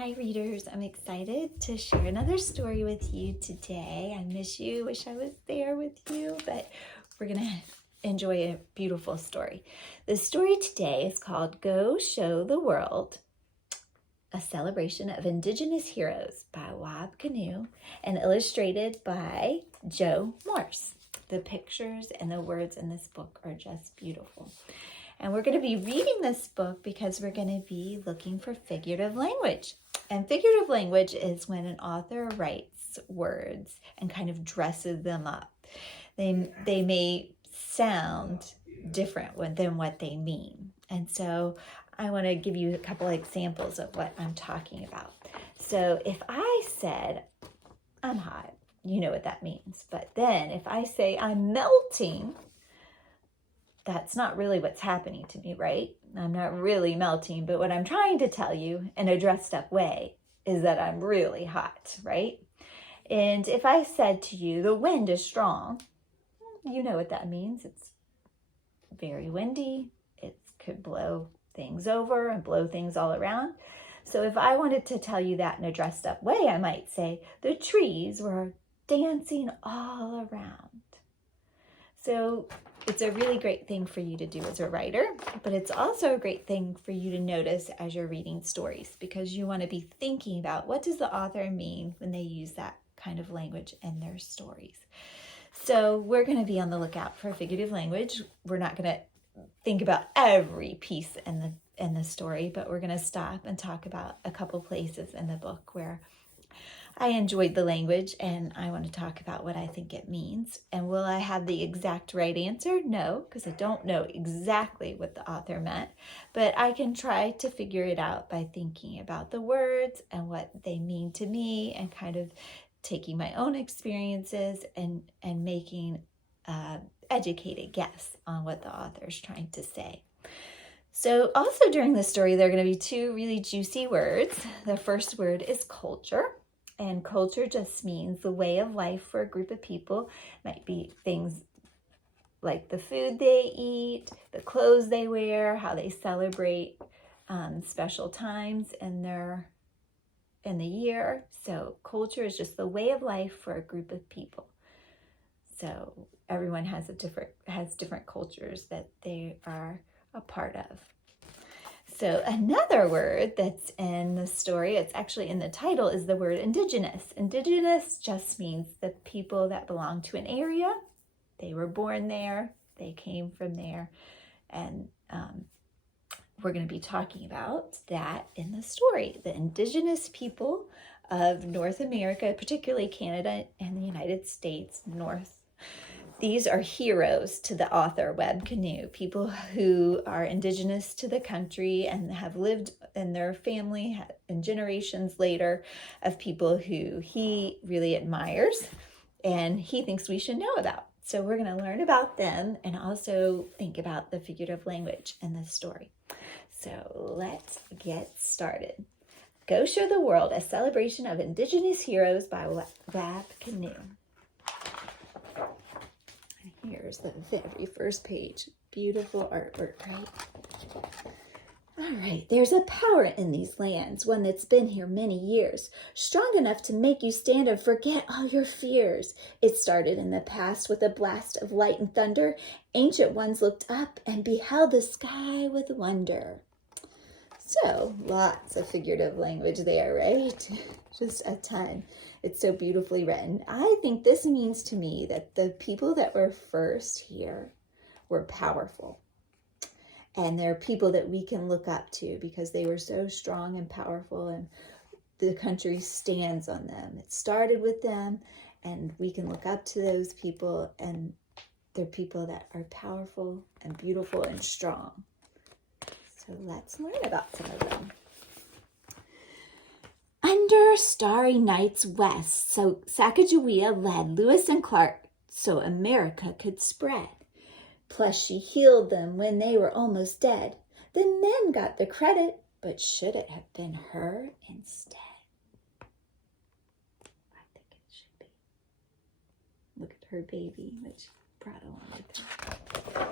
Hi readers, I'm excited to share another story with you today. I miss you, wish I was there with you, but we're gonna enjoy a beautiful story. The story today is called Go Show the World, a Celebration of Indigenous Heroes by Wab Kinew and illustrated by Joe Morse. The pictures and the words in this book are just beautiful. And we're going to be reading this book because we're going to be looking for figurative language. And figurative language is when an author writes words and kind of dresses them up. They may sound different than what they mean. And so I want to give you a couple examples of what I'm talking about. So if I said, I'm hot, you know what that means. But then if I say I'm melting, that's not really what's happening to me, right? I'm not really melting, but what I'm trying to tell you in a dressed up way is that I'm really hot, right? And if I said to you, the wind is strong, you know what that means. It's very windy. It could blow things over and blow things all around. So if I wanted to tell you that in a dressed up way, I might say the trees were dancing all around. So it's a really great thing for you to do as a writer, but it's also a great thing for you to notice as you're reading stories, because you want to be thinking about what does the author mean when they use that kind of language in their stories. So we're going to be on the lookout for figurative language. We're not going to think about every piece in the story, but we're going to stop and talk about a couple places in the book where I enjoyed the language and I want to talk about what I think it means. And will I have the exact right answer? No, because I don't know exactly what the author meant, but I can try to figure it out by thinking about the words and what they mean to me and kind of taking my own experiences and making educated guess on what the author is trying to say. So also during the story, there are going to be two really juicy words. The first word is culture. And culture just means the way of life for a group of people. It might be things like the food they eat, the clothes they wear, how they celebrate special times in the year. So culture is just the way of life for a group of people. So everyone has different cultures that they are a part of. So another word that's in the story, it's actually in the title, is the word indigenous. Indigenous just means the people that belong to an area. They were born there, they came from there, and we're going to be talking about that in the story. The indigenous people of North America, particularly Canada and the United States, These are heroes to the author, Wab Kinew, people who are indigenous to the country and have lived in their family and generations later of people who he really admires and he thinks we should know about. So we're going to learn about them and also think about the figurative language in this story. So let's get started. Go Show the World, a Celebration of Indigenous Heroes by Wab Kinew. Here's the very first page. Beautiful artwork, right? All right, there's a power in these lands, one that's been here many years, strong enough to make you stand and forget all your fears. It started in the past with a blast of light and thunder. Ancient ones looked up and beheld the sky with wonder. So, lots of figurative language there, right? Just a ton. It's so beautifully written. I think this means to me that the people that were first here were powerful. And they're people that we can look up to because they were so strong and powerful and the country stands on them. It started with them and we can look up to those people and they're people that are powerful and beautiful and strong. So let's learn about some of them. Under starry nights west, so Sacagawea led Lewis and Clark so America could spread. Plus she healed them when they were almost dead. The men got the credit, but should it have been her instead? I think it should be. Look at her baby, which brought along with her.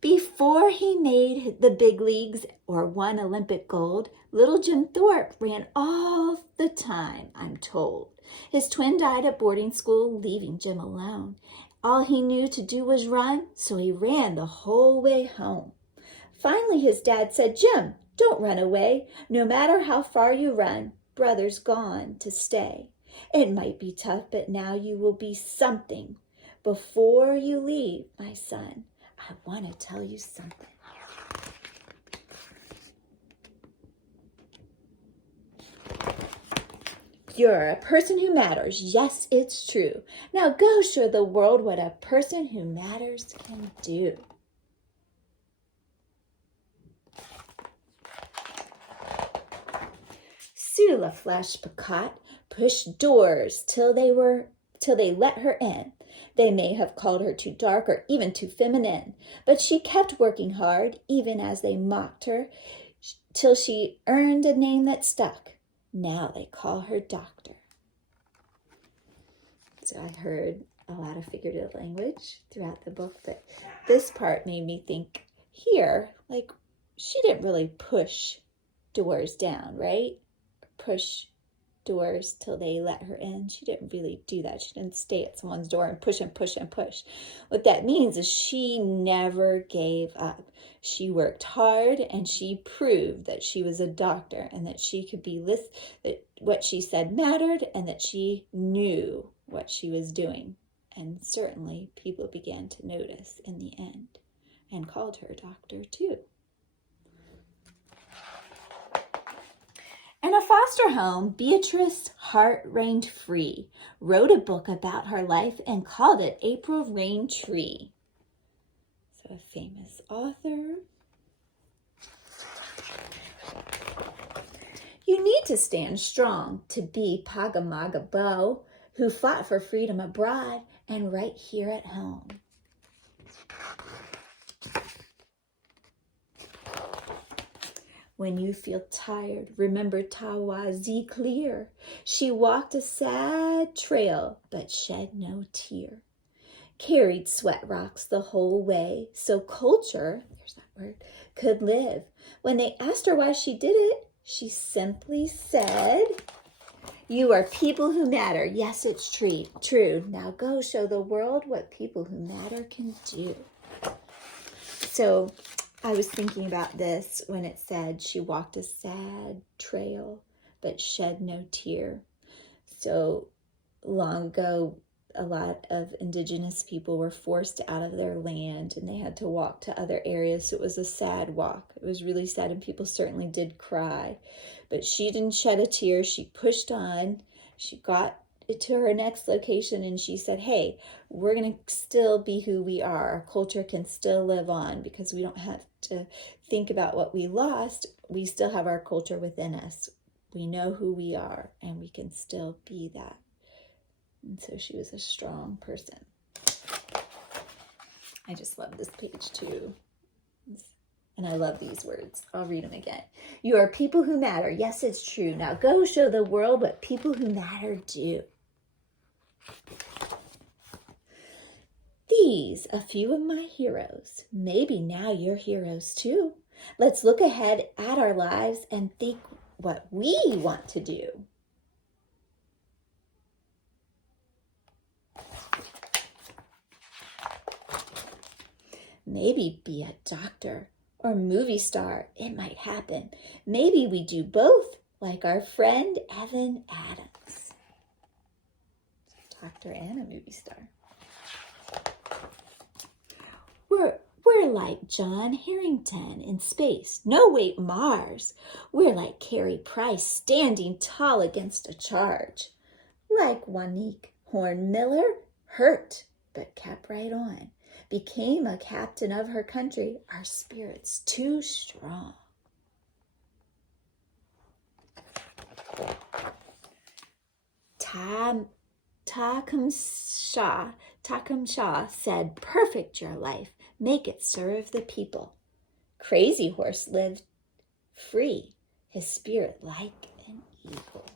Before he made the big leagues or won Olympic gold, little Jim Thorpe ran all the time, I'm told. His twin died at boarding school, leaving Jim alone. All he knew to do was run, so he ran the whole way home. Finally, his dad said, "Jim, don't run away. No matter how far you run, Brother's gone to stay. It might be tough, but now you will be something. Before you leave, my son, I want to tell you something." You're a person who matters. Yes, it's true. Now go show the world what a person who matters can do. Sue La Flash Picot pushed doors till they let her in. They may have called her too dark or even too feminine, but she kept working hard, even as they mocked her, till she earned a name that stuck. Now they call her Doctor. So I heard a lot of figurative language throughout the book, but this part made me think here, like, she didn't really push doors down, right? Push doors till they let her in. She didn't really do that. She didn't stay at someone's door and push and push and push. What that means is she never gave up. She worked hard and she proved that she was a doctor and that she could be that what she said mattered and that she knew what she was doing. And certainly people began to notice in the end and called her doctor too. In a foster home, Beatrice Heart Reigned Free wrote a book about her life and called it April Rain Tree. So a famous author. You need to stand strong to be Pagamaga Bo, who fought for freedom abroad and right here at home. When you feel tired, remember Tawazi Clear. She walked a sad trail, but shed no tear. Carried sweat rocks the whole way, so culture, there's that word, could live. When they asked her why she did it, she simply said, "You are people who matter. Yes, it's true. Now go show the world what people who matter can do." So I was thinking about this when it said she walked a sad trail, but shed no tear. So long ago, a lot of indigenous people were forced out of their land and they had to walk to other areas. So it was a sad walk. It was really sad and people certainly did cry. But she didn't shed a tear. She pushed on. She got to her next location and she said, "Hey, we're going to still be who we are. Our culture can still live on because we don't have to think about what we lost. We still have our culture within us. We know who we are and we can still be that." And so she was a strong person. I just love this page too. And I love these words. I'll read them again. You are people who matter. Yes, it's true. Now go show the world what people who matter do. These, a few of my heroes. Maybe now you're heroes too. Let's look ahead at our lives and think what we want to do. Maybe be a doctor or movie star. It might happen. Maybe we do both, like our friend Evan Adams. Doctor and a movie star. We're like John Harrington in space. No, wait, Mars. We're like Carrie Price standing tall against a charge. Like Wanique Horn Miller, hurt but kept right on. Became a captain of her country, our spirits too strong. Takum Shah said, "Perfect your life, make it serve the people." Crazy Horse lived free, his spirit like an eagle.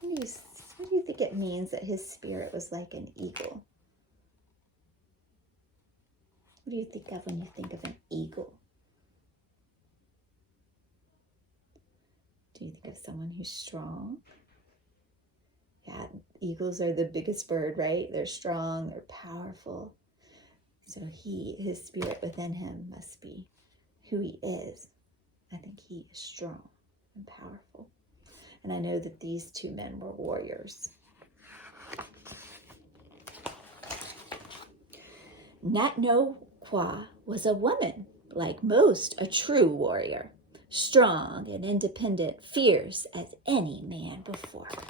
What do you think it means that his spirit was like an eagle? What do you think of when you think of an eagle? Do you think of someone who's strong? Yeah, eagles are the biggest bird, right? They're strong, they're powerful. So his spirit within him must be who he is. I think he is strong and powerful. And I know that these two men were warriors. Nat No Kwa was a woman, like most, a true warrior, strong and independent, fierce as any man before her.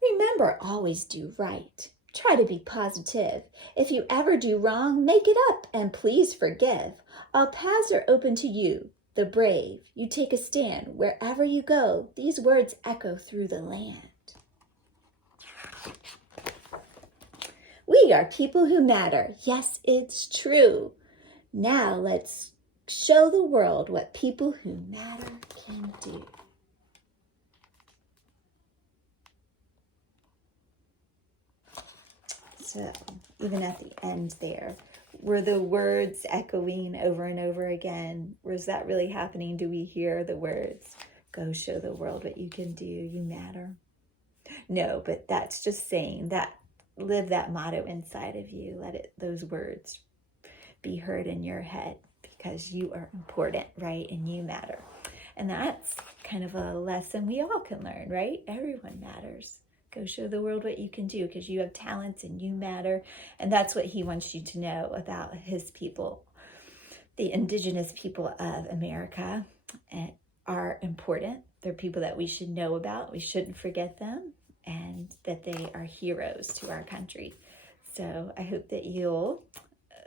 Remember, always do right. Try to be positive. If you ever do wrong, make it up and please forgive. All paths are open to you, the brave. You take a stand wherever you go. These words echo through the land. We are people who matter. Yes, it's true. Now let's show the world what people who matter can do. So even at the end there, were the words echoing over and over again? Was that really happening? Do we hear the words, go show the world what you can do, you matter? No, but that's just saying that, live that motto inside of you. Let those words be heard in your head because you are important, right? And you matter. And that's kind of a lesson we all can learn, right? Everyone matters. Go show the world what you can do because you have talents and you matter. And that's what he wants you to know about his people. The indigenous people of America are important. They're people that we should know about. We shouldn't forget them, and that they are heroes to our country. So I hope that you'll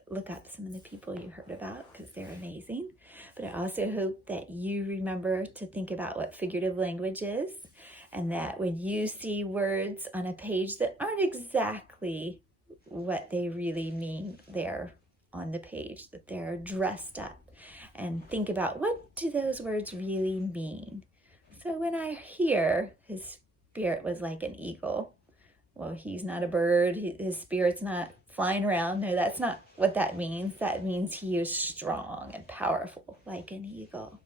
look up some of the people you heard about because they're amazing. But I also hope that you remember to think about what figurative language is, and that when you see words on a page that aren't exactly what they really mean there on the page, that they're dressed up, and think about what do those words really mean. So when I hear his spirit was like an eagle, well, he's not a bird. His spirit's not flying around. No, that's not what that means. That means he is strong and powerful like an eagle.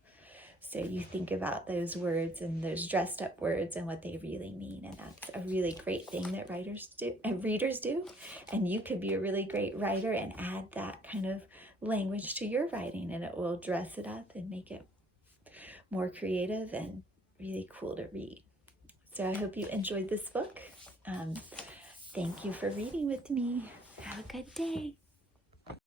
So you think about those words and those dressed up words and what they really mean. And that's a really great thing that readers do. And you could be a really great writer and add that kind of language to your writing, and it will dress it up and make it more creative and really cool to read. So I hope you enjoyed this book. Thank you for reading with me. Have a good day.